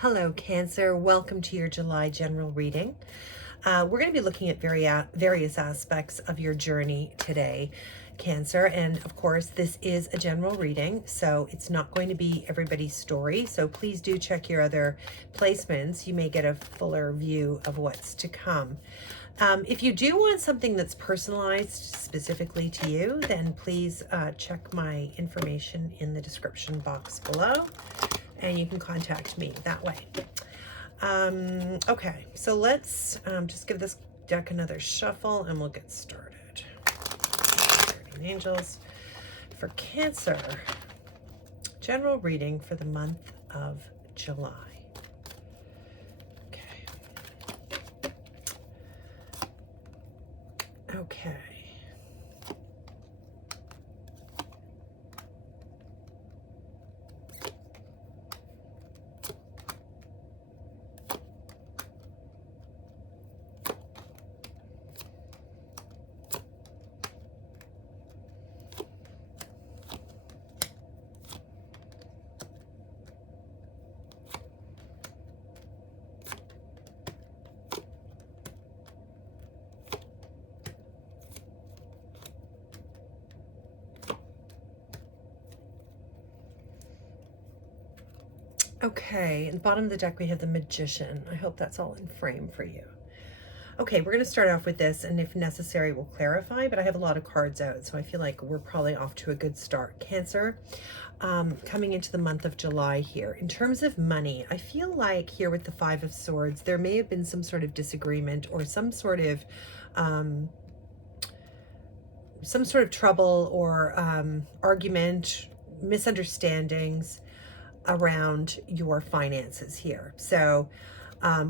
Hello, Cancer. Welcome to your July general reading. We're going to be looking at various aspects of your journey today, Cancer. And of course, this is a general reading, so it's not going to be everybody's story. So please do check your other placements. You may get a fuller view of what's to come. If you do want something that's personalized specifically to you, then please check my information in the description box below, and you can contact me that way. Okay, so let's just give this deck another shuffle and we'll get started. Guardian Angels for Cancer, general reading for the month of July. Okay. Okay, at the bottom of the deck we have the Magician. I hope that's all in frame for you. Okay, we're going to start off with this, and if necessary, we'll clarify, but I have a lot of cards out, so I feel like we're probably off to a good start. Cancer, coming into the month of July here. In terms of money, I feel like here with the Five of Swords, there may have been some sort of disagreement or some sort of trouble or argument, misunderstandings around your finances here. So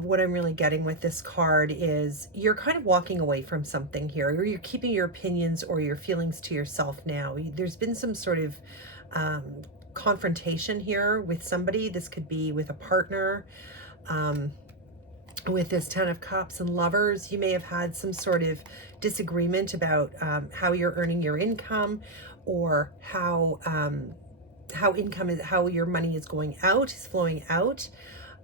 what I'm really getting with this card is you're kind of walking away from something here, or you're keeping your opinions or your feelings to yourself now. There's been some sort of confrontation here with somebody. This could be with a partner. With this Ten of Cups and Lovers, you may have had some sort of disagreement about how you're earning your income, or how your money is going out, is flowing out.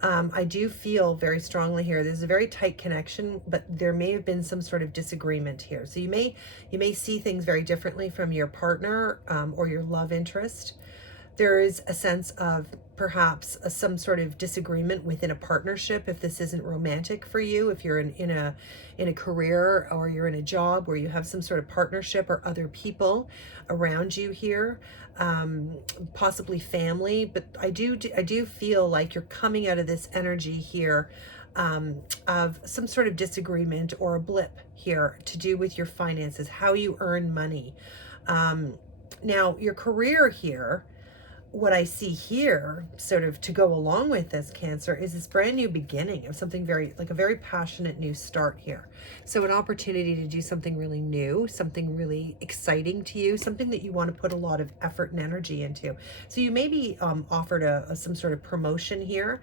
I do feel very strongly here there's a very tight connection, but there may have been some sort of disagreement here. So you may see things very differently from your partner or your love interest. There is a sense of perhaps some sort of disagreement within a partnership if this isn't romantic for you, if you're in a career or you're in a job where you have some sort of partnership or other people around you here, possibly family. But I do feel like you're coming out of this energy here of some sort of disagreement or a blip here to do with your finances, how you earn money. Now your career here, what I see here, sort of to go along with this, Cancer, is this brand new beginning of something very, like a very passionate new start here. So an opportunity to do something really new, something really exciting to you, something that you want to put a lot of effort and energy into. So you may be offered some sort of promotion here.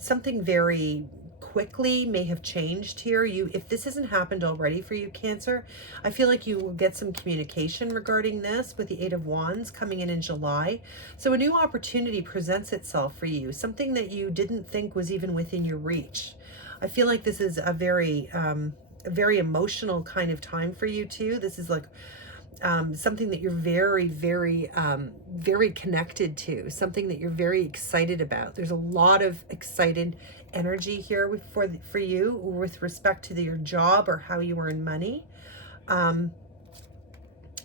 Something very quickly may have changed here. If this hasn't happened already for you, Cancer, I feel like you will get some communication regarding this with the Eight of Wands coming in July. So a new opportunity presents itself for you, something that you didn't think was even within your reach. I feel like this is a very emotional kind of time for you too. This is like something that you're very, very, very connected to, something that you're very excited about. There's a lot of excited energy here for you with respect to your job or how you earn money.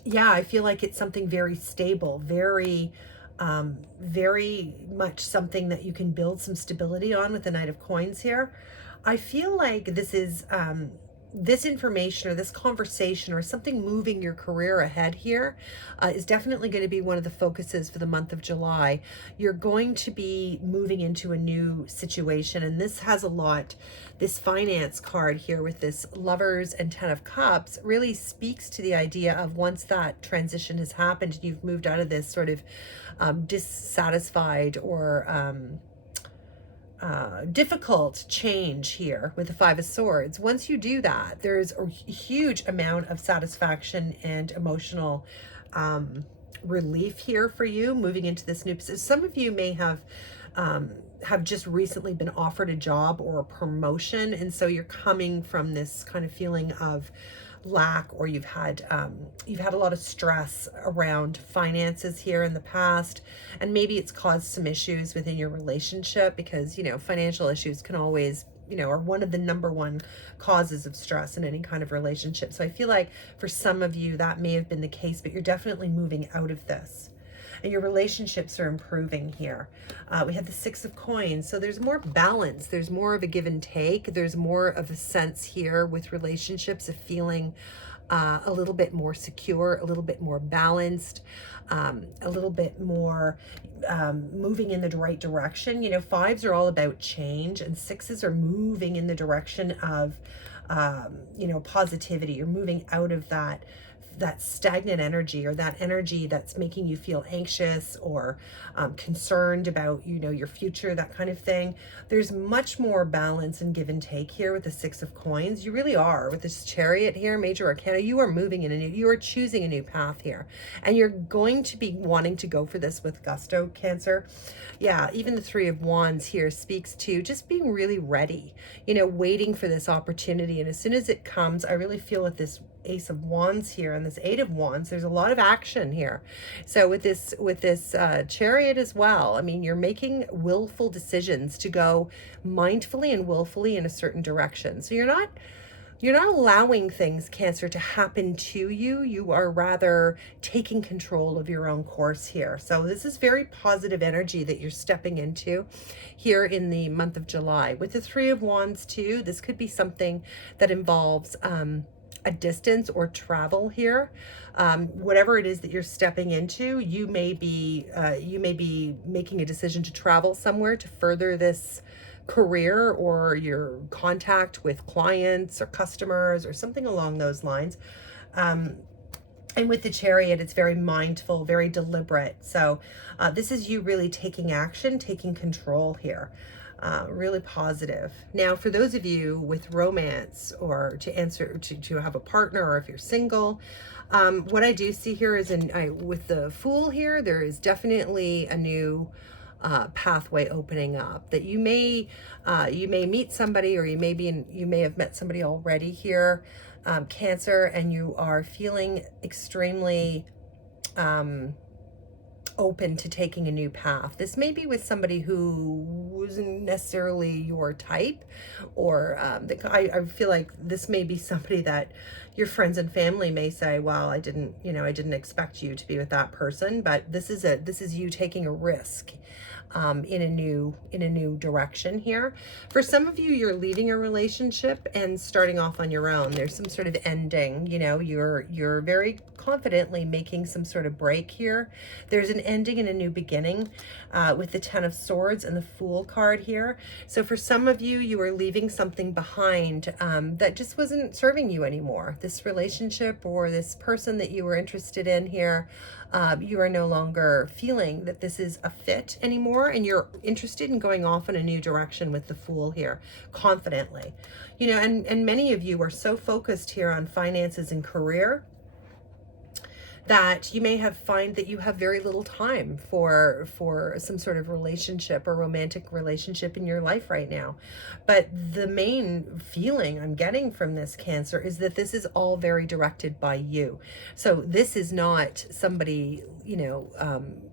Yeah, I feel like it's something very stable, very much something that you can build some stability on with the Knight of Coins here. I feel like this is this information or this conversation or something moving your career ahead here is definitely going to be one of the focuses for the month of July. You're going to be moving into a new situation, and this has a lot, this finance card here with this Lovers and Ten of Cups really speaks to the idea of once that transition has happened, you've moved out of this sort of dissatisfied or difficult change here with the Five of Swords. Once you do that, there's a huge amount of satisfaction and emotional relief here for you moving into this new position. Some of you may have have just recently been offered a job or a promotion, and so you're coming from this kind of feeling of lack, or you've had a lot of stress around finances here in the past, and maybe it's caused some issues within your relationship, because financial issues can always are one of the number one causes of stress in any kind of relationship. So I feel like for some of you that may have been the case, but you're definitely moving out of this and your relationships are improving here. We have the Six of Coins, so there's more balance, there's more of a give and take, there's more of a sense here with relationships of feeling a little bit more secure, a little bit more balanced, a little bit more moving in the right direction. Fives are all about change, and sixes are moving in the direction of positivity. You're moving out of that stagnant energy, or that energy that's making you feel anxious or concerned about your future, that kind of thing. There's much more balance and give and take here with the Six of Coins. You really are. With this Chariot here, major arcana, you are moving in you are choosing a new path here, and you're going to be wanting to go for this with gusto, Cancer. Yeah, even the Three of Wands here speaks to just being really ready, waiting for this opportunity, and as soon as it comes, I really feel with this Ace of Wands here and this Eight of Wands, there's a lot of action here. So with this Chariot as well, I mean, you're making willful decisions to go mindfully and willfully in a certain direction. So you're not allowing things, Cancer, to happen to you. You are rather taking control of your own course here. So this is very positive energy that you're stepping into here in the month of July. With the Three of Wands too, this could be something that involves a distance or travel here. Whatever it is that you're stepping into, you may be making a decision to travel somewhere to further this career, or your contact with clients or customers or something along those lines. And with the Chariot, it's very mindful, very deliberate. So this is you really taking action, taking control here. Really positive. Now, for those of you with romance, or to have a partner, or if you're single, what I do see here is with the Fool here, there is definitely a new pathway opening up, that you may meet somebody, or you may have met somebody already here, Cancer, and you are feeling extremely open to taking a new path. This may be with somebody who wasn't necessarily your type, or I feel like this may be somebody that your friends and family may say, well, I didn't expect you to be with that person, but this is you taking a risk in a new direction here. For some of you, you're leaving a relationship and starting off on your own. There's some sort of ending, you're very confidently making some sort of break here. There's an ending and a new beginning with the Ten of Swords and the Fool card here. So for some of you, you are leaving something behind that just wasn't serving you anymore. This relationship or this person that you were interested in here, you are no longer feeling that this is a fit anymore, and you're interested in going off in a new direction with the Fool here, confidently. And many of you are so focused here on finances and career that you may find that you have very little time for some sort of relationship or romantic relationship in your life right now. But the main feeling I'm getting from this, Cancer, is that this is all very directed by you. So this is not somebody,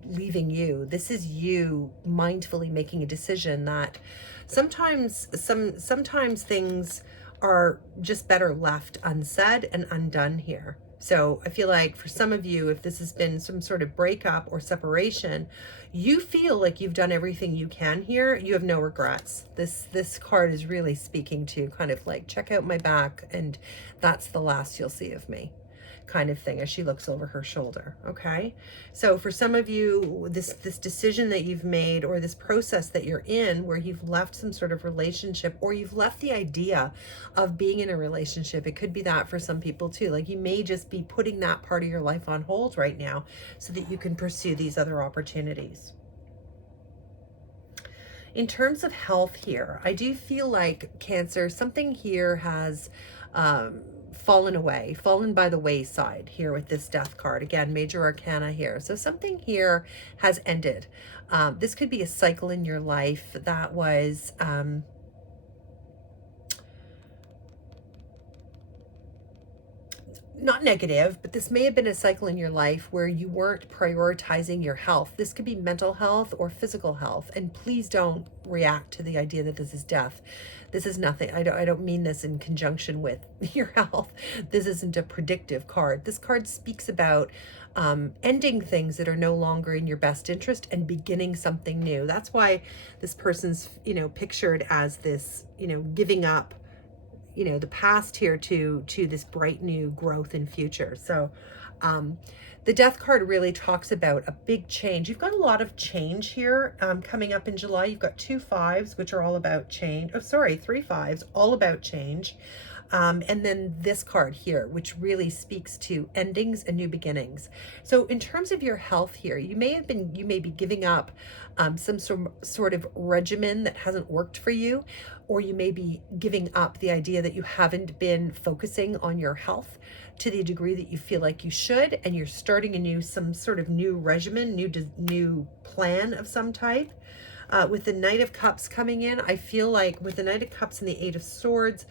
leaving you. This is you mindfully making a decision that sometimes things are just better left unsaid and undone here. So I feel like for some of you, if this has been some sort of breakup or separation, you feel like you've done everything you can here. You have no regrets. This card is really speaking to kind of like, check out my back, and that's the last you'll see of me, kind of thing, as she looks over her shoulder. Okay, so for some of you, this decision that you've made, or this process that you're in, where you've left some sort of relationship, or you've left the idea of being in a relationship, it could be that for some people too. Like, you may just be putting that part of your life on hold right now so that you can pursue these other opportunities. In terms of health here, I do feel like, Cancer, something here has fallen away, fallen by the wayside here with this death card. Again, major arcana here. So something here has ended. This could be a cycle in your life that was not negative, but this may have been a cycle in your life where you weren't prioritizing your health. This could be mental health or physical health. And please don't react to the idea that this is death. This is nothing. I don't mean this in conjunction with your health. This isn't a predictive card. This card speaks about ending things that are no longer in your best interest and beginning something new. That's why this person's, pictured as this, giving up the past here to this bright new growth in future. So the death card really talks about a big change. You've got a lot of change here coming up in July. You've got 2 5s, which are all about change. Oh, sorry, 3 5s, all about change. And then this card here, which really speaks to endings and new beginnings. So in terms of your health here, you may be giving up some sort of regimen that hasn't worked for you, or you may be giving up the idea that you haven't been focusing on your health to the degree that you feel like you should, and you're starting some sort of new regimen, new plan of some type. With the Knight of Cups coming in, I feel like with the Knight of Cups and the 8 of Swords,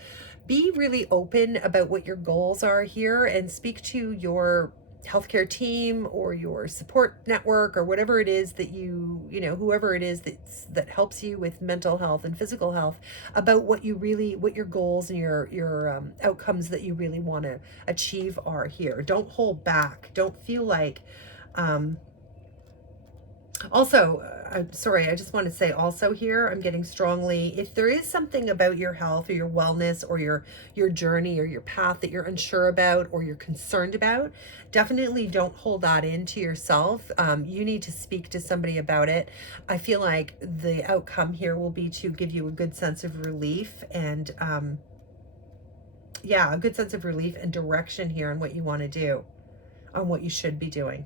be really open about what your goals are here and speak to your healthcare team or your support network or whatever it is that whoever it is that helps you with mental health and physical health about what your goals and your outcomes that you really want to achieve are here. Don't hold back. Don't feel like also, I'm sorry, I just want to say also here, I'm getting strongly, if there is something about your health or your wellness or your journey or your path that you're unsure about or you're concerned about, definitely don't hold that into yourself. You need to speak to somebody about it. I feel like the outcome here will be to give you a good sense of relief and, a good sense of relief and direction here on what you want to do, on what you should be doing.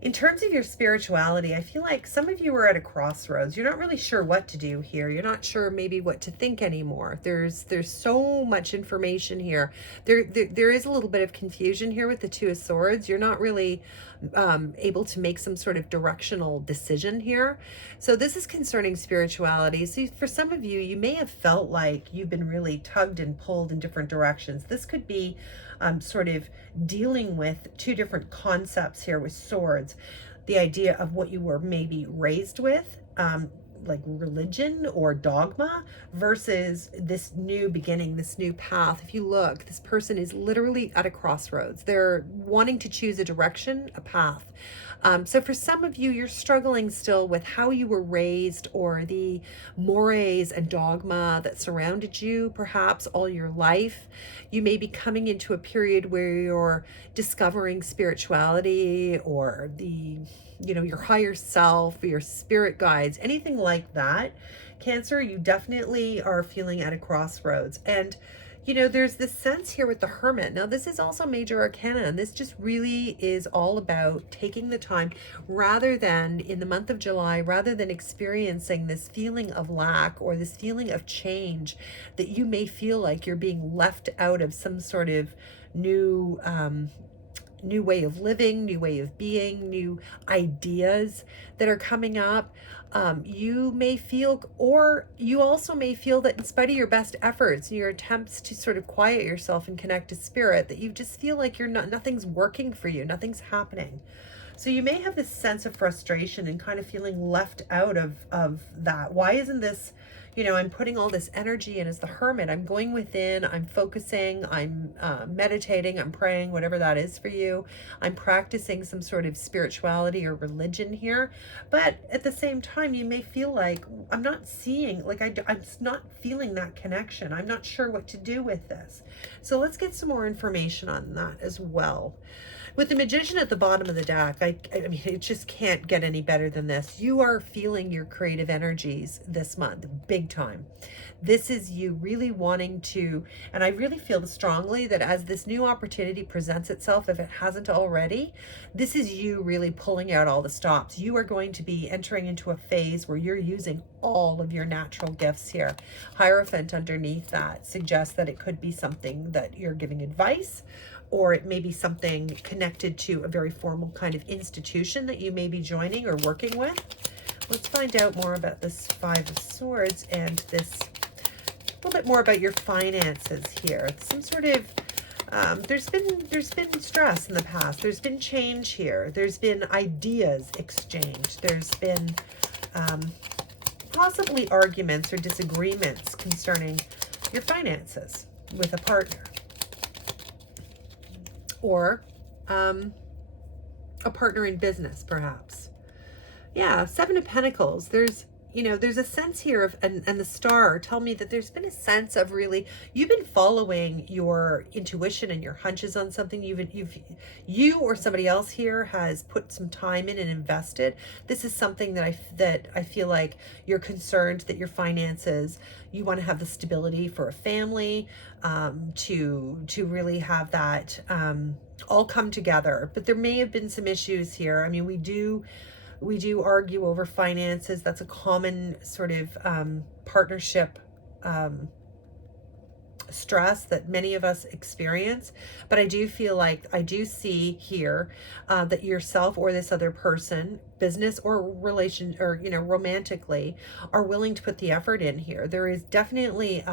In terms of your spirituality, I feel like some of you are at a crossroads. You're not really sure what to do here. You're not sure maybe what to think anymore. There's so much information here. There is a little bit of confusion here with the 2 of Swords. You're not really able to make some sort of directional decision here. So this is concerning spirituality. So for some of you, you may have felt like you've been really tugged and pulled in different directions. This could be sort of dealing with 2 different concepts here with swords. The idea of what you were maybe raised with, like religion or dogma, versus this new beginning, this new path. If you look, this person is literally at a crossroads. They're wanting to choose a direction, a path. So for some of you, you're struggling still with how you were raised or the mores and dogma that surrounded you perhaps all your life. You may be coming into a period where you're discovering spirituality or your higher self, your spirit guides, anything like that. Cancer, you definitely are feeling at a crossroads. And there's this sense here with the Hermit. Now, this is also major arcana, and this just really is all about taking the time rather than in the month of July, rather than experiencing this feeling of lack or this feeling of change, that you may feel like you're being left out of some sort of new way of living, new way of being, new ideas that are coming up. You may feel, or you also may feel that in spite of your best efforts, your attempts to sort of quiet yourself and connect to spirit, that you just feel like nothing's working for you, nothing's happening. So you may have this sense of frustration and kind of feeling left out of that. Why isn't this, I'm putting all this energy in as the Hermit. I'm going within, I'm focusing, I'm meditating, I'm praying, whatever that is for you. I'm practicing some sort of spirituality or religion here. But at the same time, you may feel like I'm not seeing, like I'm not feeling that connection. I'm not sure what to do with this. So let's get some more information on that as well. With the Magician at the bottom of the deck, I mean, it just can't get any better than this. You are feeling your creative energies this month, big time. This is you really wanting to, and I really feel strongly that as this new opportunity presents itself, if it hasn't already, this is you really pulling out all the stops. You are going to be entering into a phase where you're using all of your natural gifts here. Hierophant underneath that suggests that it could be something that you're giving advice, or it may be something connected to a very formal kind of institution that you may be joining or working with. Let's find out more about this Five of Swords and this, a little bit more about your finances here. Some sort of, there's been stress in the past. There's been change here. There's been ideas exchanged. There's been possibly arguments or disagreements concerning your finances with a partner. Or a partner in business, perhaps. Yeah, Seven of Pentacles. There's, you know, there's a sense here of, and the star tell me that there's been a sense of really, you've been following your intuition and your hunches on something. You or somebody else here has put some time in and invested. This is something that I feel like you're concerned that your finances, you want to have the stability for a family, to really have that all come together. But there may have been some issues here. I mean, we do argue over finances. That's a common sort of partnership stress that many of us experience. But I do feel like, I do see here that yourself or this other person, business or relation, or, you know, romantically, are willing to put the effort in here. There is definitely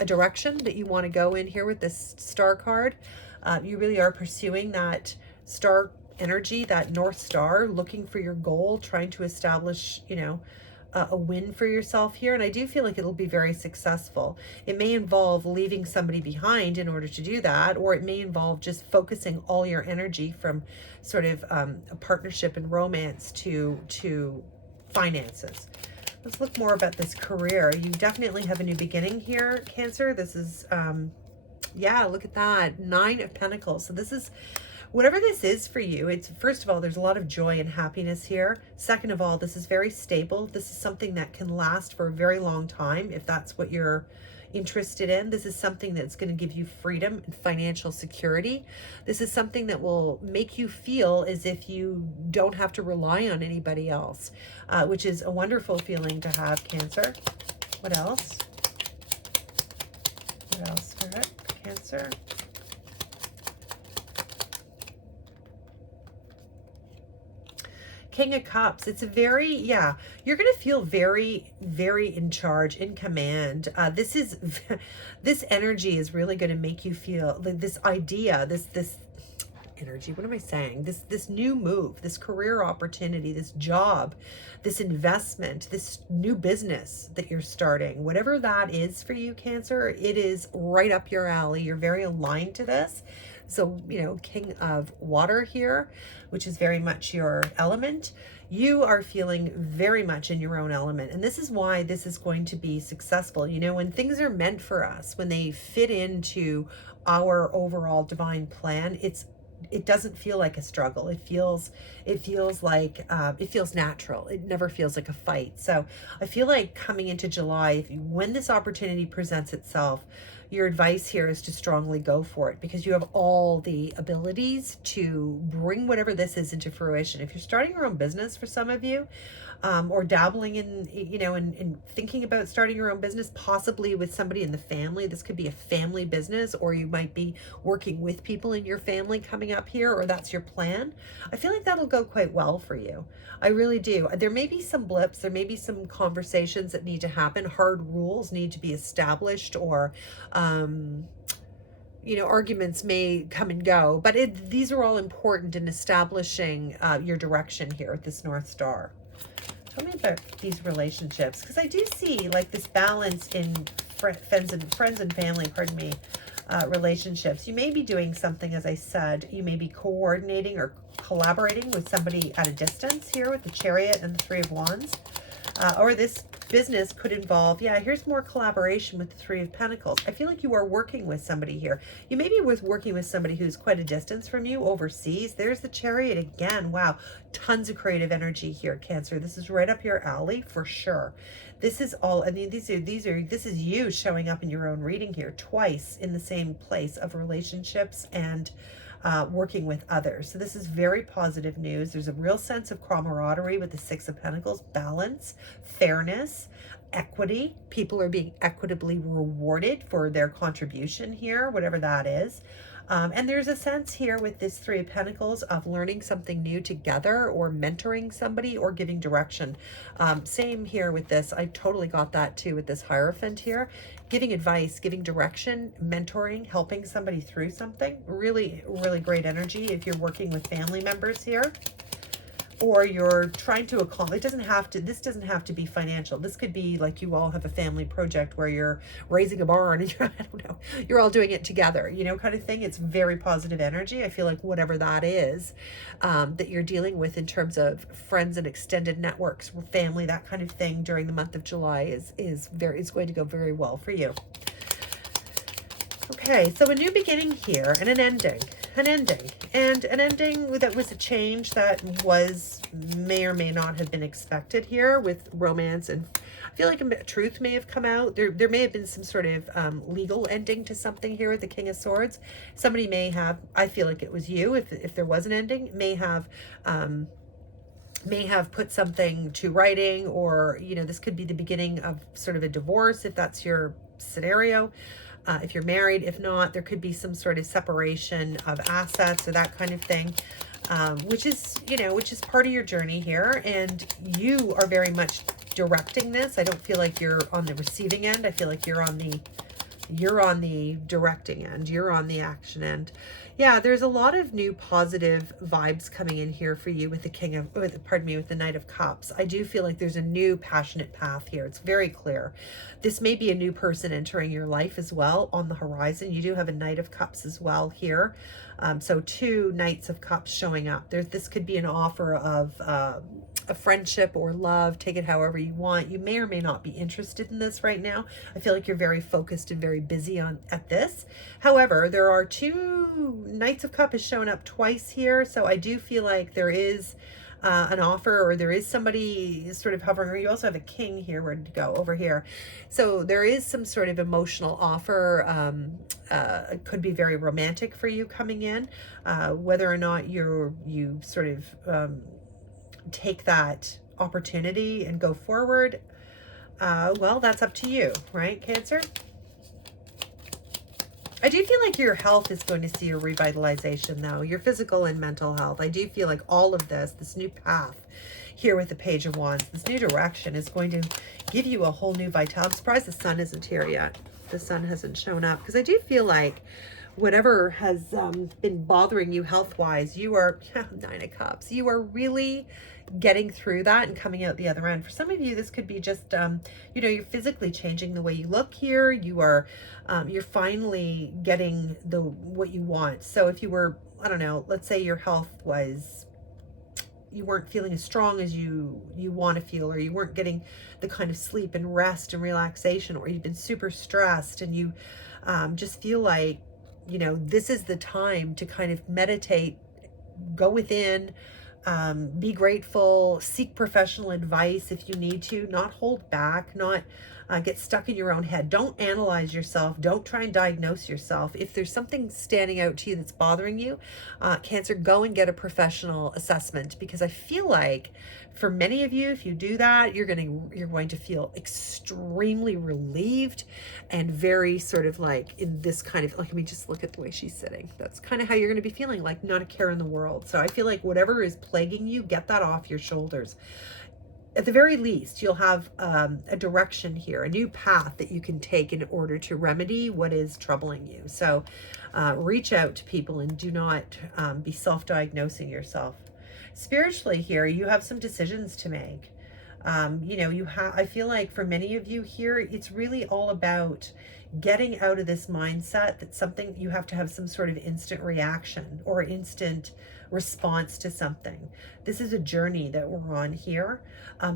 a direction that you want to go in here with this star card. You really are pursuing that star energy, that North Star, looking for your goal, trying to establish, you know, a win for yourself here. And I do feel like it'll be very successful. It may involve leaving somebody behind in order to do that, or it may involve just focusing all your energy from sort of a partnership and romance to finances. Let's look more about this career. You definitely have a new beginning here, Cancer. This is, yeah, look at that. Nine of Pentacles. So this is, whatever this is for you, it's, first of all, there's a lot of joy and happiness here. Second of all, this is very stable. This is something that can last for a very long time if that's what you're interested in. This is something that's going to give you freedom and financial security. This is something that will make you feel as if you don't have to rely on anybody else, which is a wonderful feeling to have, Cancer. What else? What else, Spirit? Cancer. King of Cups. It's a very, yeah, you're going to feel very, very in charge, in command. This energy is really going to make you feel this idea, this energy, what am I saying? This new move, this career opportunity, this job, this investment, this new business that you're starting, whatever that is for you, Cancer, it is right up your alley. You're very aligned to this. So, you know, King of Water here, which is very much your element. You are feeling very much in your own element. And this is why this is going to be successful. You know, when things are meant for us, when they fit into our overall divine plan, it doesn't feel like a struggle. It feels like, it feels natural. It never feels like a fight. So I feel like coming into July, when this opportunity presents itself, your advice here is to strongly go for it, because you have all the abilities to bring whatever this is into fruition. If you're starting your own business, for some of you, or dabbling in, you know, in thinking about starting your own business, possibly with somebody in the family. This could be a family business, or you might be working with people in your family coming up here, or that's your plan. I feel like that'll go quite well for you. I really do. There may be some blips. There may be some conversations that need to happen. Hard rules need to be established, or, you know, arguments may come and go. But these are all important in establishing your direction here with this North Star. Tell me about these relationships, because I do see like this balance in friends and family, pardon me, relationships. You may be doing something, as I said, you may be coordinating or collaborating with somebody at a distance here with the Chariot and the Three of Wands, or this business could involve, yeah, here's more collaboration with the Three of Pentacles. I feel like you are working with somebody here. You may be working with somebody who's quite a distance from you overseas. There's the Chariot again. Wow, tons of creative energy here, Cancer. This is right up your alley for sure. This is all, I mean, this is you showing up in your own reading here twice in the same place of relationships and working with others. So this is very positive news. There's a real sense of camaraderie with the Six of Pentacles, balance, fairness, equity. People are being equitably rewarded for their contribution here, whatever that is. And there's a sense here with this Three of Pentacles of learning something new together or mentoring somebody or giving direction. Same here with this. I totally got that too with this Hierophant here. Giving advice, giving direction, mentoring, helping somebody through something. Really, really great energy if you're working with family members here. Or you're trying to accomplish, this doesn't have to be financial. This could be like you all have a family project where you're raising a barn and you're, I don't know, you're all doing it together, you know, kind of thing. It's very positive energy. I feel like whatever that is that you're dealing with in terms of friends and extended networks, family, that kind of thing during the month of July is going to go very well for you. Okay, so a new beginning here and an ending. And an ending that was a change that may or may not have been expected here with romance. And I feel like a truth may have come out. There may have been some sort of legal ending to something here with the King of Swords. Somebody may have, I feel like it was you, if there was an ending, may have put something to writing, or, you know, this could be the beginning of sort of a divorce if that's your scenario. If you're married, if not, there could be some sort of separation of assets or that kind of thing, which is part of your journey here. And you are very much directing this. I don't feel like you're on the receiving end. I feel like you're on the directing end. You're on the action end. Yeah, there's a lot of new positive vibes coming in here for you with the Knight of Cups. I do feel like there's a new passionate path here. It's very clear. This may be a new person entering your life as well on the horizon. You do have a Knight of Cups as well here. So two Knights of Cups showing up. This could be an offer of a friendship or love. Take it however you want. You may or may not be interested in this right now. I feel like you're very focused and very busy at this. However, there are two Knights of Cups has shown up twice here. So I do feel like there is an offer, or there is somebody sort of hovering, or you also have a King here. Where to go? Over here. So there is some sort of emotional offer. It could be very romantic for you coming in. Whether or not you sort of take that opportunity and go forward, well, that's up to you, right, Cancer? I do feel like your health is going to see a revitalization, though. Your physical and mental health. I do feel like all of this new path here with the Page of Wands, this new direction is going to give you a whole new vitality. I'm surprised the Sun isn't here yet. The Sun hasn't shown up, because I do feel like whatever has been bothering you health-wise, you are, Nine of Cups, you are really getting through that and coming out the other end. For some of you, this could be just, you know, you're physically changing the way you look here. You are, you're finally getting what you want. So if you were, I don't know, let's say your health was, you weren't feeling as strong as you want to feel, or you weren't getting the kind of sleep and rest and relaxation, or you've been super stressed and you just feel like, you know, this is the time to kind of meditate, go within, be grateful, seek professional advice if you need to, not hold back, not get stuck in your own head. Don't analyze yourself. Don't try and diagnose yourself. If there's something standing out to you that's bothering you, Cancer, go and get a professional assessment, because I feel like for many of you, if you do that, you're going to feel extremely relieved and very sort of like in this kind of, like, I mean, just look at the way she's sitting. That's kind of how you're going to be feeling, like not a care in the world. So I feel like whatever is plaguing you, get that off your shoulders. At the very least, you'll have a direction here, a new path that you can take in order to remedy what is troubling you. So reach out to people and do not be self-diagnosing yourself. Spiritually here, you have some decisions to make. You know, I feel like for many of you here, it's really all about getting out of this mindset that something, you have to have some sort of instant reaction or instant response to something. This is a journey that we're on here.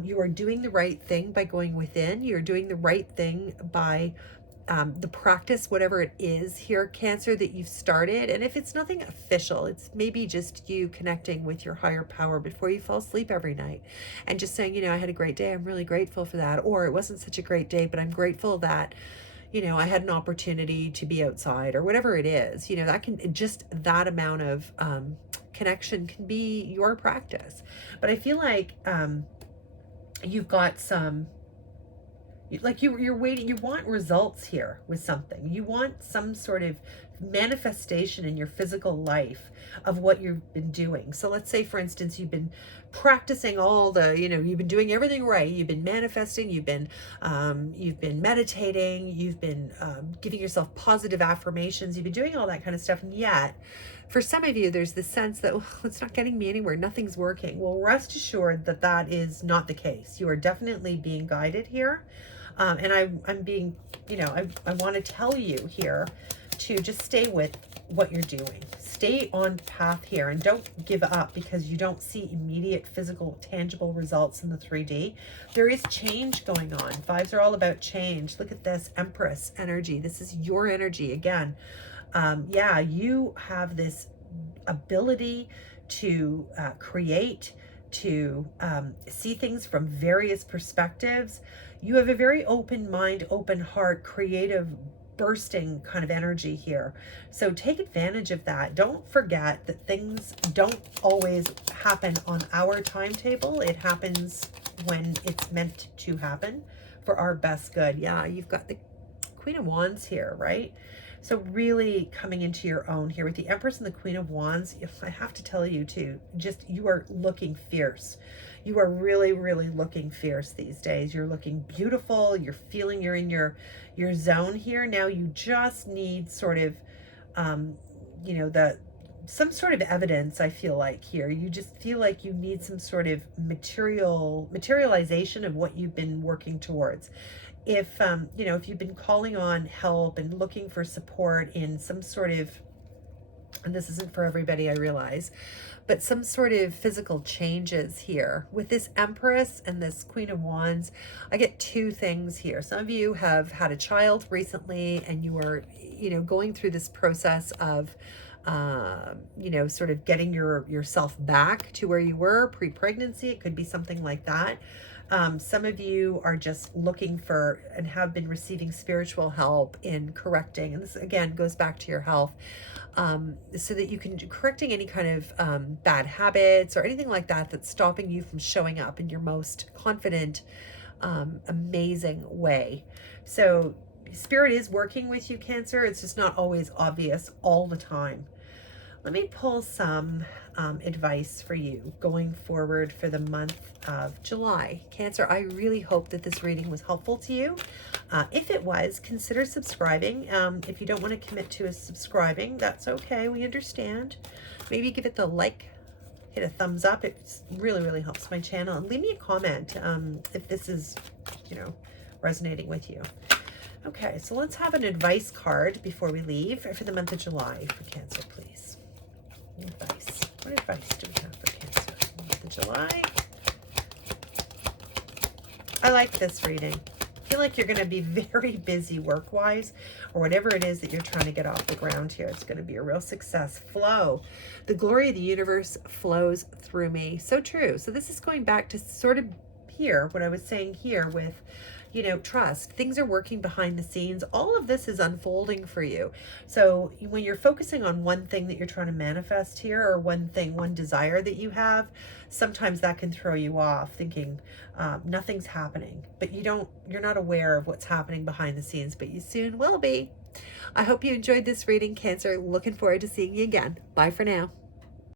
You are doing the right thing by going within. You're doing the right thing by the practice, whatever it is here, Cancer, that you've started. And if it's nothing official, it's maybe just you connecting with your higher power before you fall asleep every night and just saying, you know, I had a great day. I'm really grateful for that. Or it wasn't such a great day, but I'm grateful that, you know, I had an opportunity to be outside, or whatever it is. You know, that can, just that amount of connection can be your practice. But I feel like you've got some, like you're waiting, you want results here with something. You want some sort of manifestation in your physical life of what you've been doing. So let's say, for instance, you've been practicing all the, you know, you've been doing everything right. You've been manifesting, you've been meditating, you've been giving yourself positive affirmations, you've been doing all that kind of stuff. And yet, for some of you, there's this sense that, well, it's not getting me anywhere. Nothing's working. Well, rest assured that that is not the case. You are definitely being guided here. And I'm being, you know, I want to tell you here to just stay with what you're doing. Stay on path here and don't give up because you don't see immediate physical, tangible results in the 3D. There is change going on. Fives are all about change. Look at this Empress energy. This is your energy again. Yeah, you have this ability to create, to see things from various perspectives. You have a very open mind, open heart, creative, bursting kind of energy here. So take advantage of that. Don't forget that things don't always happen on our timetable. It happens when it's meant to happen for our best good. Yeah, you've got the Queen of Wands here, right? So really coming into your own here with the Empress and the Queen of Wands. I have to tell you too, just you are looking fierce. You are really, really looking fierce these days. You're looking beautiful. You're feeling you're in your zone here. Now you just need sort of, you know, some sort of evidence. I feel like here, you just feel like you need some sort of materialization of what you've been working towards. If, you know, if you've been calling on help and looking for support in some sort of, and this isn't for everybody, I realize, but some sort of physical changes here with this Empress and this Queen of Wands, I get two things here. Some of you have had a child recently and you are, you know, going through this process of, you know, sort of getting yourself back to where you were pre-pregnancy. It could be something like that. Some of you are just looking for and have been receiving spiritual help in correcting, and this again goes back to your health, so that you can correcting any kind of bad habits or anything like that that's stopping you from showing up in your most confident, amazing way. So Spirit is working with you, Cancer. It's just not always obvious all the time. Let me pull some advice for you going forward for the month of July. Cancer, I really hope that this reading was helpful to you. If it was, consider subscribing. If you don't want to commit to subscribing, that's okay. We understand. Maybe give it the like, hit a thumbs up. It really, really helps my channel. And leave me a comment if this is, you know, resonating with you. Okay, so let's have an advice card before we leave for the month of July for Cancer, please. Advice. What advice do we have for Cancer in the month of July? I like this reading. I feel like you're going to be very busy work-wise, or whatever it is that you're trying to get off the ground here. It's going to be a real success. Flow. The glory of the universe flows through me. So true. So this is going back to sort of here, what I was saying here with, you know, trust. Things are working behind the scenes. All of this is unfolding for you. So when you're focusing on one thing that you're trying to manifest here, or one thing, one desire that you have, sometimes that can throw you off thinking nothing's happening, but you're not aware of what's happening behind the scenes, but you soon will be. I hope you enjoyed this reading, Cancer. Looking forward to seeing you again. Bye for now.